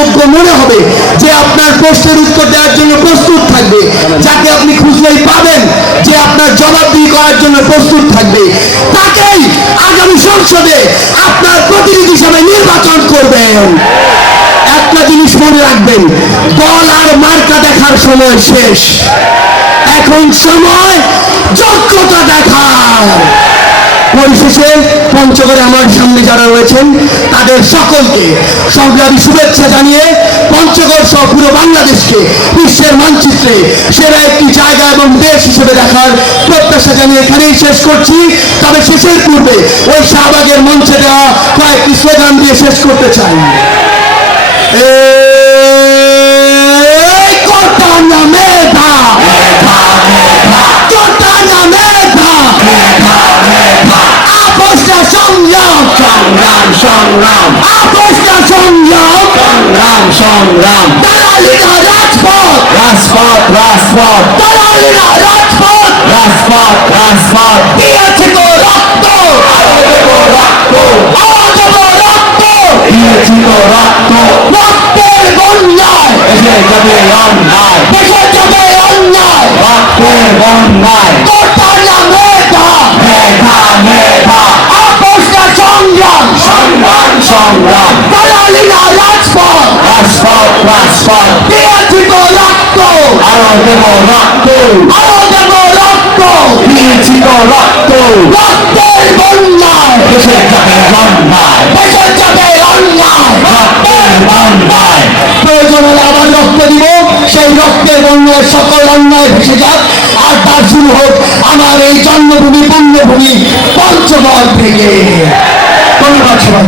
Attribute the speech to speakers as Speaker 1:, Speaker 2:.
Speaker 1: যোগ্য মনে হবে যে আপনার প্রশ্নের উত্তর দেওয়ার জন্য প্রস্তুত থাকবে, যাকে আপনি খুঁজলেই পাবেন যে আপনার জবাবদিহি করার জন্য প্রস্তুত থাকবে। তাকেই আগামী সংসদে আপনার প্রতিনিধি হিসাবে নির্বাচন করবেন। একটা জিনিস মনে রাখবেন, দল আর মার্কা দেখার সময় শেষ। এখন সময়, যোগ্যতা দেখার। পরিশেষে পঞ্চগড়ে আমার সামনে যারা রয়েছেন, তাদের সকলকে সংগ্রামী শুভেচ্ছা জানিয়ে পঞ্চগড় সহ পুরো বাংলাদেশকে বিশ্বের মানচিত্রে সেরা একটি জায়গা এবং দেশ হিসেবে দেখার প্রত্যাশা জানিয়ে এখানেই শেষ করছি। তবে শেষের পূর্বে ওই শাহবাগের মঞ্চে দেওয়া কয়েকটি স্লোগান দিয়ে শেষ করতে চাই। সংগ্রাম। আপোষটা সংগ্রাম।
Speaker 2: সংগ্রাম সংগ্রাম।
Speaker 1: দালালিরা রাজপথ।
Speaker 2: রাজপথ রাজপথ।
Speaker 1: দালালিরা রাজপথ।
Speaker 2: রাজপথ রাজপথ।
Speaker 1: দিয়েছে তো রক্ত?
Speaker 2: রক্ত।
Speaker 1: রক্ত
Speaker 2: দিয়েছি তো রক্ত?
Speaker 1: রক্তের বন্যায়।
Speaker 2: এসে যাবে অন্যায়।
Speaker 1: দেখে যাবে অন্যায়।
Speaker 2: রক্তের বন্যায়।
Speaker 1: দালালিরা রাজপথ
Speaker 2: রাজপথ রাজপথ
Speaker 1: দিয়েছে তো রক্ত
Speaker 2: আরও দেব রক্ত
Speaker 1: অজব রক্ত
Speaker 2: দিয়েছি তো রক্ত
Speaker 1: রক্তের বন্যায়
Speaker 2: এসে যাবে অন্যায়
Speaker 1: দেখে যাবে অন্যায়
Speaker 2: রক্তের বন্যায়
Speaker 1: প্রয়োজন হলে আবার রক্ত দিব সেই রক্তের বন্যায় সকল অন্যায় ভেসে যাক আর তার শুরু হোক আমার এই জন্মভূমি পুণ্যভূমি পঞ্চগড় থেকে ধন্যবাদ সবাই